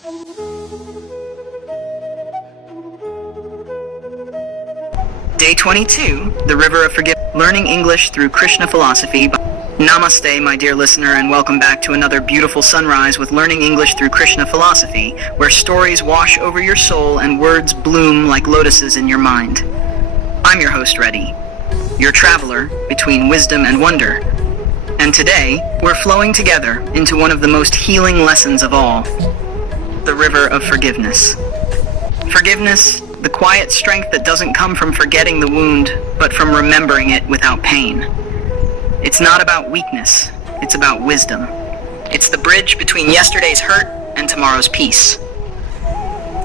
Day 22, The River of Forgiveness, Learning English Through Krishna Philosophy. Namaste, my dear listener, and welcome back to another beautiful sunrise with Learning English Through Krishna Philosophy, where stories wash over your soul and words bloom like lotuses in your mind. I'm your host, Reddy, your traveler between wisdom and wonder. And today, we're flowing together into one of the most healing lessons of all, the river of forgiveness. Forgiveness, the quiet strength that doesn't come from forgetting the wound, but from remembering it without pain. It's not about weakness, it's about wisdom. It's the bridge between yesterday's hurt and tomorrow's peace.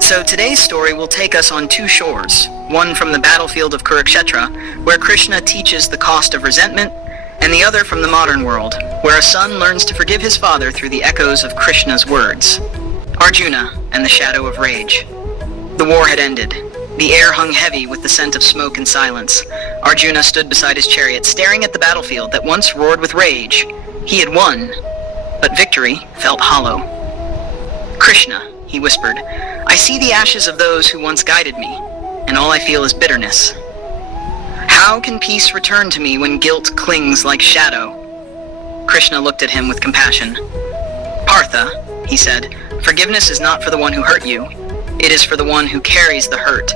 So today's story will take us on two shores, one from the battlefield of Kurukshetra, where Krishna teaches the cost of resentment, and the other from the modern world, where a son learns to forgive his father through the echoes of Krishna's words. Arjuna and the shadow of rage. The war had ended. The air hung heavy with the scent of smoke and silence. Arjuna stood beside his chariot, staring at the battlefield that once roared with rage. He had won, but victory felt hollow. "Krishna," he whispered, "I see the ashes of those who once guided me, and all I feel is bitterness. How can peace return to me when guilt clings like shadow?" Krishna looked at him with compassion. "Partha," he said, "forgiveness is not for the one who hurt you. It is for the one who carries the hurt.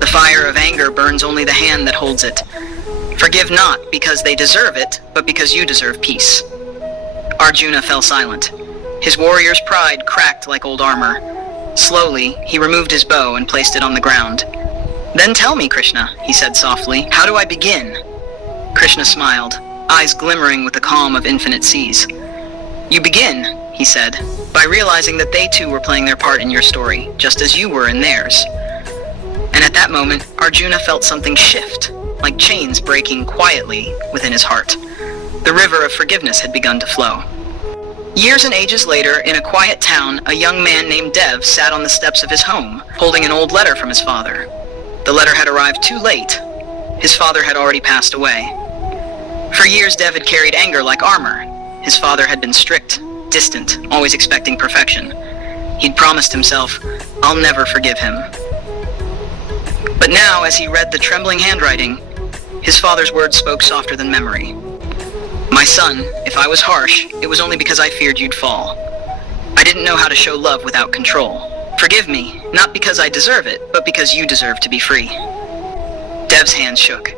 The fire of anger burns only the hand that holds it. Forgive not because they deserve it, but because you deserve peace." Arjuna fell silent. His warrior's pride cracked like old armor. Slowly, he removed his bow and placed it on the ground. "Then tell me, Krishna," he said softly, "how do I begin?" Krishna smiled, eyes glimmering with the calm of infinite seas. "You begin," he said, "by realizing that they too were playing their part in your story, just as you were in theirs." And at that moment, Arjuna felt something shift, like chains breaking quietly within his heart. The river of forgiveness had begun to flow. Years and ages later, in a quiet town, a young man named Dev sat on the steps of his home, holding an old letter from his father. The letter had arrived too late. His father had already passed away. For years, Dev had carried anger like armor. His father had been strict, distant, always expecting perfection. He'd promised himself, "I'll never forgive him." But now, as he read the trembling handwriting, his father's words spoke softer than memory. "My son, if I was harsh, it was only because I feared you'd fall. I didn't know how to show love without control. Forgive me, not because I deserve it, but because you deserve to be free." Dev's hands shook.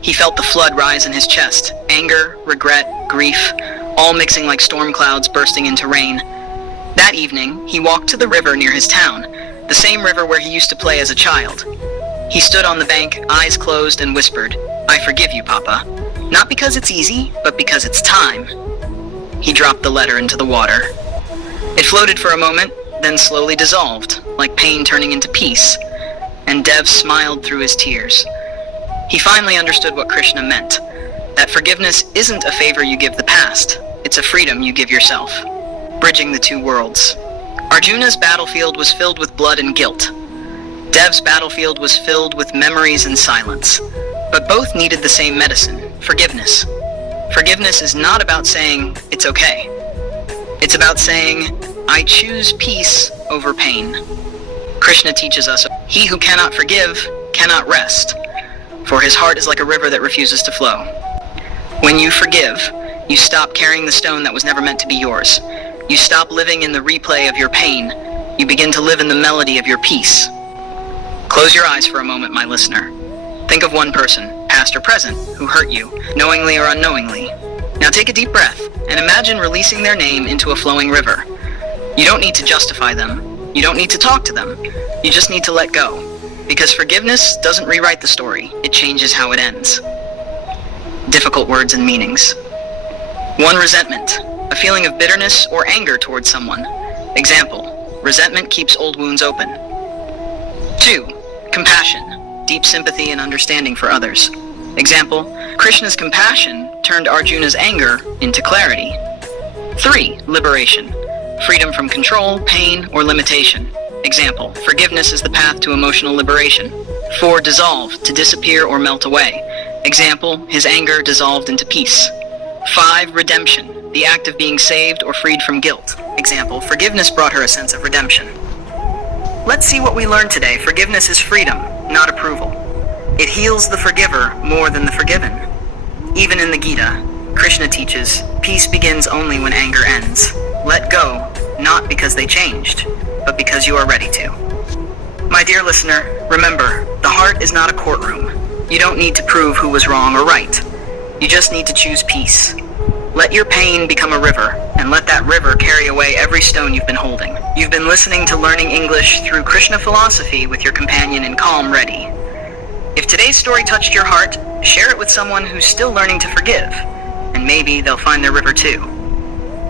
He felt the flood rise in his chest, anger, regret, grief, all mixing like storm clouds bursting into rain. That evening, he walked to the river near his town, the same river where he used to play as a child. He stood on the bank, eyes closed, and whispered, "I forgive you, Papa. Not because it's easy, but because it's time." He dropped the letter into the water. It floated for a moment, then slowly dissolved, like pain turning into peace, and Dev smiled through his tears. He finally understood what Krishna meant, that forgiveness isn't a favor you give the past, it's a freedom you give yourself, bridging the two worlds. Arjuna's battlefield was filled with blood and guilt. Dev's battlefield was filled with memories and silence. But both needed the same medicine, forgiveness. Forgiveness is not about saying, "It's okay." It's about saying, "I choose peace over pain." Krishna teaches us, he who cannot forgive cannot rest, for his heart is like a river that refuses to flow. When you forgive, you stop carrying the stone that was never meant to be yours. You stop living in the replay of your pain. You begin to live in the melody of your peace. Close your eyes for a moment, my listener. Think of one person, past or present, who hurt you, knowingly or unknowingly. Now take a deep breath and imagine releasing their name into a flowing river. You don't need to justify them. You don't need to talk to them. You just need to let go. Because forgiveness doesn't rewrite the story, it changes how it ends. Difficult words and meanings. 1. Resentment, a feeling of bitterness or anger towards someone. Example, resentment keeps old wounds open. 2. Compassion, deep sympathy and understanding for others. Example, Krishna's compassion turned Arjuna's anger into clarity. 3. Liberation, freedom from control, pain, or limitation. Example, forgiveness is the path to emotional liberation. 4. Dissolve, to disappear or melt away. Example, his anger dissolved into peace. 5. Redemption, the act of being saved or freed from guilt. Example, forgiveness brought her a sense of redemption. Let's see what we learned today. Forgiveness is freedom, not approval. It heals the forgiver more than the forgiven. Even in the Gita, Krishna teaches, peace begins only when anger ends. Let go, not because they changed, but because you are ready to. My dear listener, remember, the heart is not a courtroom. You don't need to prove who was wrong or right. You just need to choose peace. Let your pain become a river, and let that river carry away every stone you've been holding. You've been listening to Learning English through Krishna Philosophy with your companion in calm, Reddy. If today's story touched your heart, share it with someone who's still learning to forgive, and maybe they'll find their river too.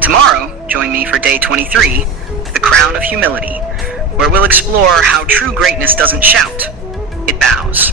Tomorrow, join me for day 23, The Crown of Humility, where we'll explore how true greatness doesn't shout, it bows.